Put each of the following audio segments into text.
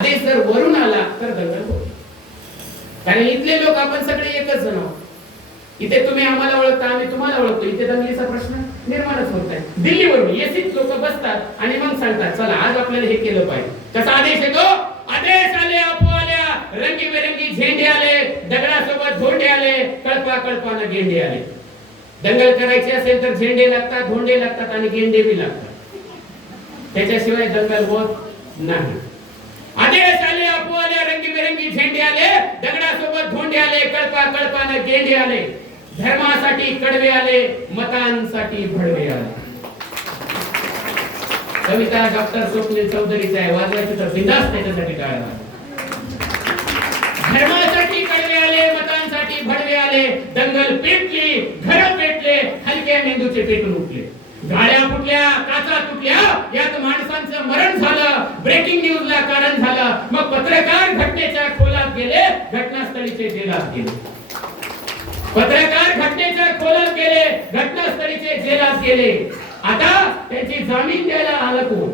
आदेश जर वरून आला तर दंगल कारण इथले लोक आपण सगळे एकच जण आहोत. इथे तुम्ही आम्हाला ओळखता आम्ही तुम्हाला ओळखतो. इथे दंगलीचा प्रश्न निर्माणच होत आहे. दिल्लीवरून एसीत लोक बसतात आणि मग सांगतात चला आज आपल्याला हे केलं पाहिजे. कसा आदेश येतो? आदेश आले अपो आल्या. रंगीबेरंगी झेंडे आले दगडासोबत धोंडे आले कळपा कळपानं गेंडे आले. दंगल करायची असेल तर झेंडे लागतात धोंडे लागतात आणि गेंडे बी लागतात. त्याच्याशिवाय दंगल होत नाही आदेश आले अपो आले रंगीबेरंगी झेंडे आले दगडासोबत धोंडे आले कळपा कळपानं गेंडे आले धर्मासाठी कडवे आले मतांसाठी भडवे आले. कविता डॉक्टर स्वप्नील चौधरीचा आहे वाजवायची तर बिंदास त्याच्यासाठी टाळला धर्मासाठी कडवे आले मतांसाठी भडवे आले दंगल पेटली घर पेटले हलक्या मेंदूचे पेटून उठले. गाड्या फुटल्या काचा तुटल्या यात माणसांचं मरण झालं ब्रेकिंग न्यूजला कारण झालं मग पत्रकार घटनेच्या खोलात गेले घटनास्थळीचे केले पत्रकार घटनेच्या कोलम केले घटनास्थळीचे जेलात गेले. आता त्याची जामीन द्यायला आलं कोण?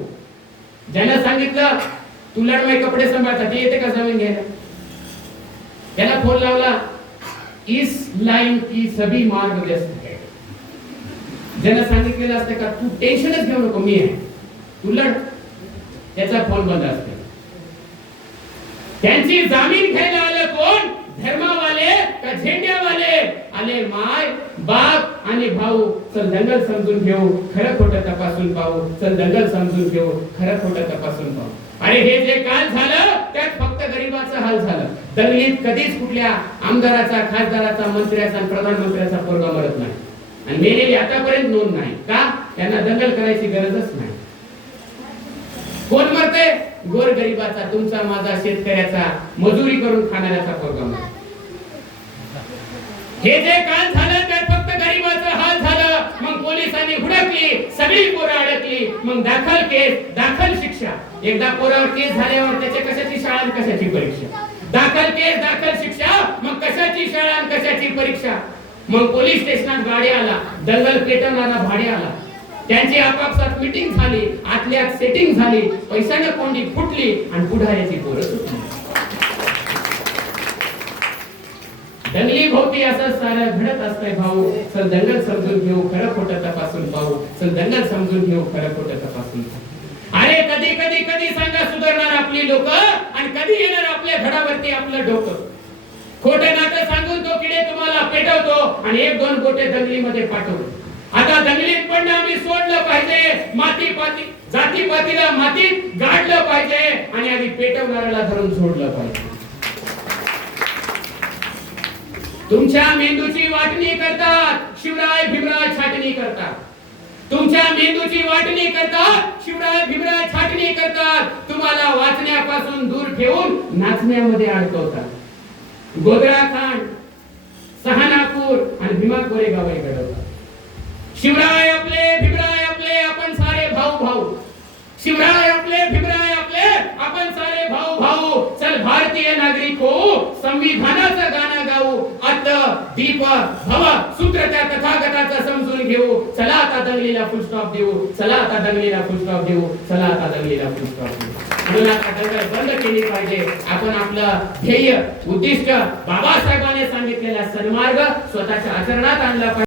ज्यानं सांगितलं तू लढमाई कपडे सांभाळता ते येते का जामीन घ्यायला? त्याला फोन लावला इस लाईन की सभी मार्ग व्यस्त है. ज्यानं सांगितलेलं असतं का तू टेन्शनच घेऊ नको मी आहे. तू लढ. त्याचा फोन बंद असतो. त्यांची जामीन घ्यायला आलं कोण? धर्मावाले का झेंड्यावाले? आले माय बाप आणि भाऊ चल दंगल समजून घेऊ. खरं खोटं तपासून पाहू. चल दंगल समजून घेऊ. खरं खोटं तपासून पाहू. अरे हे जे काल झालं त्यात फक्त गरीबाचा हाल झालं. दंगलीत कधीच कुठल्या आमदाराचा खासदाराचा मंत्र्याचा प्रधानमंत्र्याचा पोरगा मरत नाही. आणि मेलेली आतापर्यंत नोंद नाही. का? त्यांना दंगल करायची गरजच नाही. कोण मरते गोर गरिबाचा तुमचा माझा शेतकऱ्याचा मजुरी करून खाणाऱ्याचा प्रोग्राम हे जे काल झालं त्यात फक्त गरीबाचं हाल झालं. मग पोलिसांनी हुडकली सगळी पोरं अडकली. मग दाखल केस दाखल शिक्षा. एकदा पोरावर केस झाल्यावर त्याच्या कशाची शाळा आणि कशाची परीक्षा? दाखल केस दाखल शिक्षा मग कशाची शाळा आणि कशाची परीक्षा? मग पोलीस स्टेशनात गाडी आला दंगल पेटवणारा भाडे आला. त्यांची आपापसात मीटिंग झाली आतल्यात सेटिंग झाली पैशाने कोंडी फुटली आणि पुढाऱ्याची पोरं सुटली. दंगली भोवती असं सारं घडत असतंय भाऊ. चल दंगल समजून घेऊ खरं खोटं तपासून पाहू. चल दंगल समजून घेऊ खरं खोटं तपासून अरे कधी कधी कधी सांगा सुधारणार आपली लोक आणि कधी येणार आपल्या घडावरती आपलं डोकं? खोटं नाटं सांगून तो किडे तुम्हाला पेटवतो आणि एक दोन गोटे दंगलीमध्ये पाठवतो. आता दंगलीत पण आम्ही जाती जाती पातीला मातीत गाडलं पाहिजे आणि आधी पेटवणाऱ्याला धरून सोडलं पाहिजे. तुमच्या मेंदूची वाटणी करतात शिवराय भीमराय छाटणी करतात. तुमच्या मेंदूची वाटणी करतात शिवराय भीमराय छाटणी करतात. तुम्हाला वाचण्यापासून दूर ठेवून नाचण्यामध्ये अडकवतात. गोदराखांड सहानापूर आणि भीमा कोरेगाव घडवतात शिवराय शिवराय आपले भीमराय आपले. आपण सारे भाऊ भाऊ. चल भारतीय नागरिक हो. संविधानाचं गाणं गाऊ. अत दीप भव. सूत्र त्या तथागताचा समजून घेऊ. चला आता दंगलीला फुल स्टॉप देऊ. चला आता दंगलीला फुल स्टॉप देऊ. चला आता दंगलीला फुल स्टॉप देऊ. म्हणून आता दंगल बंद केली पाहिजे. आपण आपलं ध्येय उद्दिष्ट बाबासाहेबांनी सांगितलेला सन्मार्ग स्वतःच्या आचरणात आणला पाहिजे.